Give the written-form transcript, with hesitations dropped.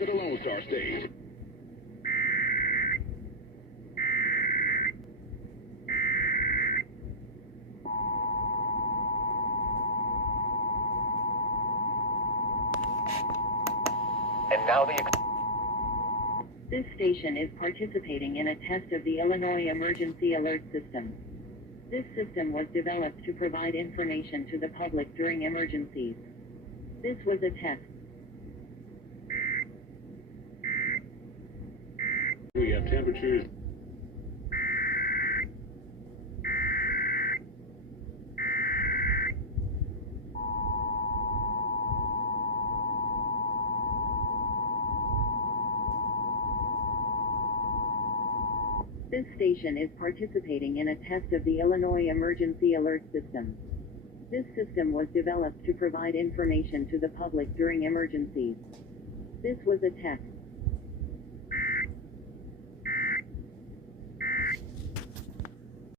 to the Lone Star stage. And now This station is participating in a test of the Illinois Emergency Alert System. This system was developed to provide information to the public during emergencies. This was a test. We have temperatures. This station is participating in a test of the Illinois Emergency Alert System. This system was developed to provide information to the public during emergencies. This was a test.